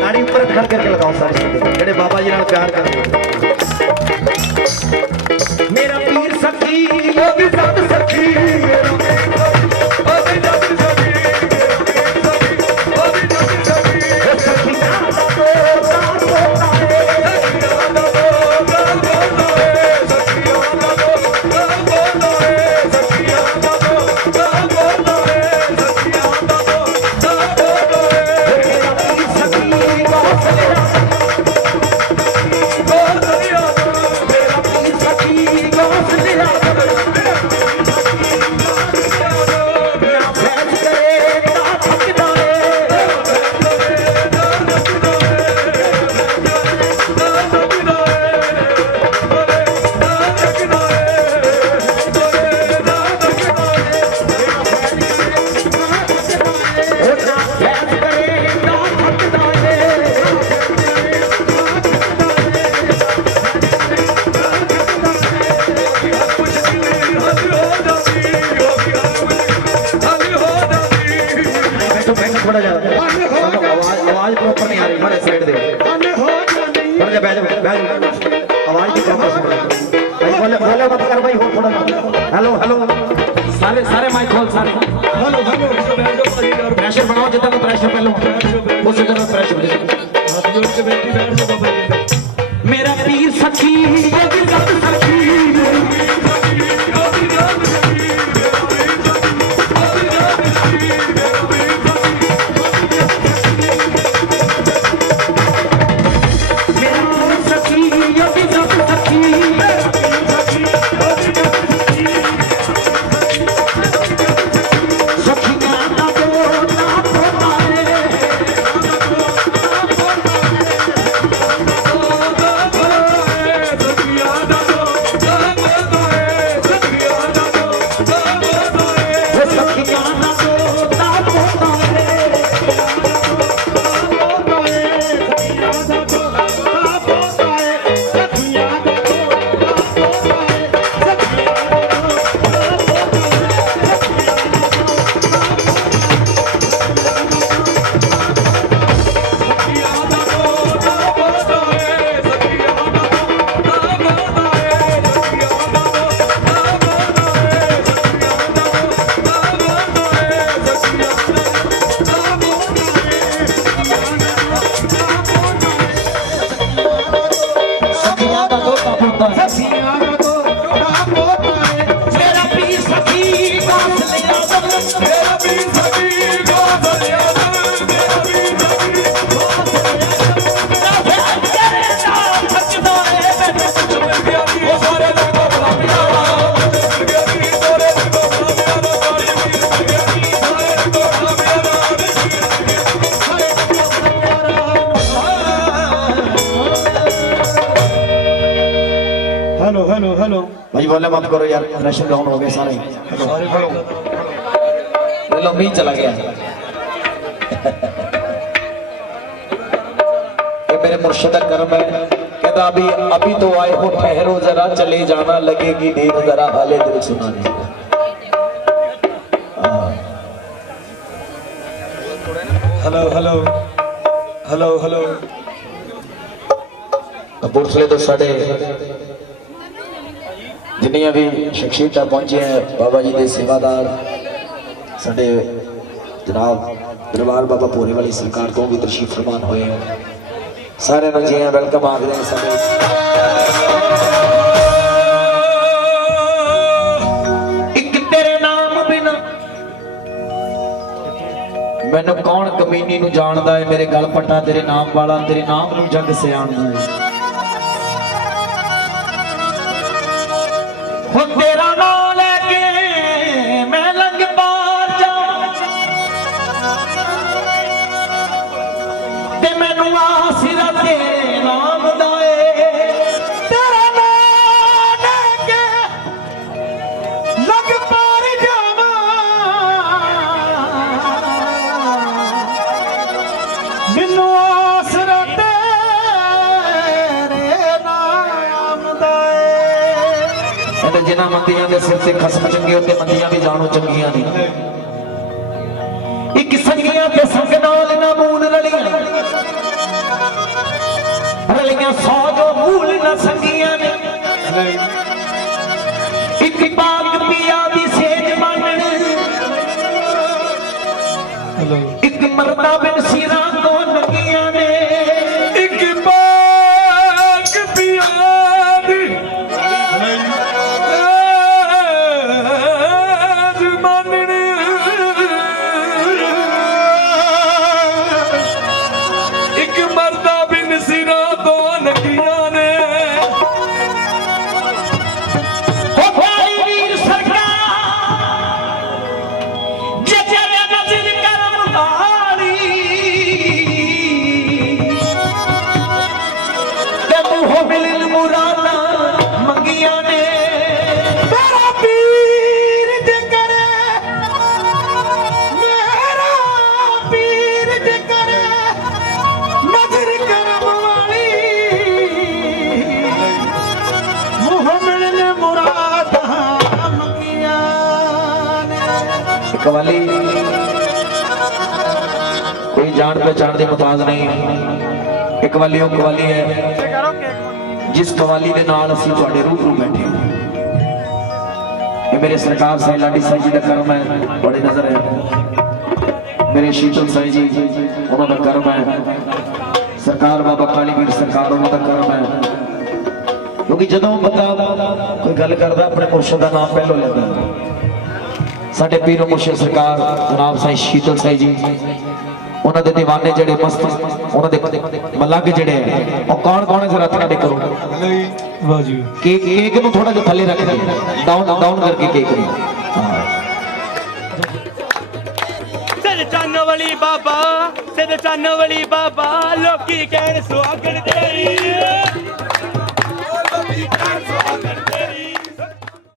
ताड़ी ऊपर खड़ करके लगाओ सारे संगत जेडे बाबा जी नाल प्यार करते। मेरा पीर सखी वो भी सब सखी मेरा थोड़ा ज्यादा आवाज प्रॉपर नहीं आ रही हमारे साइड दे थोड़ा जा बैठ आवाज की प्रॉपर सुन भाई बोले मत कर भाई हो थोड़ा हेलो हेलो सारे सारे माइक खोल सारे हेलो हेलो प्रेशर बनाओ जितना प्रेशर पहले वो से ज्यादा प्रेशर मेरा पीर सखी ये भी सब सखी हेलो हेलो हेलो भाई बोले मत करो यार प्रेशर डाउन हो गए सारे हेलो मी चला गया ये मेरे मुर्शिद का कर्म है कहता अभी अभी तो आए हो ठहरो जरा चले जाना लगेगी देर जरा हाले दिल सुनाने हेलो हेलो हेलो हेलो कपूरथले तो साढ़े जिन्नियां भी शख्सियत पहुंचे हैं बाबा जी के सेवादार साढ़े जनाब दरबार बाबा भोरे वाली सरकार तो भी तशरीफ फरमान हुए हैं सारे नूं जी वेलकम आखते हैं सारे एक तेरे नाम बिना मैनू कौन कमीनी नूं जानदा है मेरे गल पट्टा तेरे नाम वाला तेरे नाम नूं जग सियाणदा है हो तेरा नाम लेके मैं लंघ पार जाऊं ते मैनू आसिरा तेरे नाम दा तेरा नाम लेके लंघ पार जावां मैनू आसिरा तेरे नाम दा जिन्हां मंदियां के सिर से खसम चंगे होते मंदियां भी जानो चंगियां नहीं संगियां ते संग नाल ना मूल रलियां रलियां सौ जो मूल ना संगियां ने एक बाग पिया दी सेज मानन एक मरदा बिन सिरा तो लगियां ने एक बाग पिया दी कवाली कोई जान पहचान के मुताज नहीं। एक कवाली वो कवाली है जिस कवाली के नाल असीं तुहाडे रूबरू बैठे हैं। ये मेरे सरकार साईं लाडी साईं जी का कर्म है, बड़ी नजर है। मेरे शीतल साईं जी उन्होंने कर्म है। सरकार बाबा काली वीर सरकार उन्होंने कर्म है। क्योंकि जदों बंदा कोई गल करता अपने मुर्शद का नाम पहलों लेता है। साडे पीरो मुर्शिद सरकार जनाब साईं शीतल साईं जी उन्होंने दीवाने जड़े मस्त उन्होंने मलंग जड़े हैं और कौन कौन है जरा इत्थे करो केक केक नूं थोड़ा जिहा थल्ले रख दे डाउन डाउन करके केक नूं सिर चन्न वाली बाबा लोकी कहण सुहागण तेरी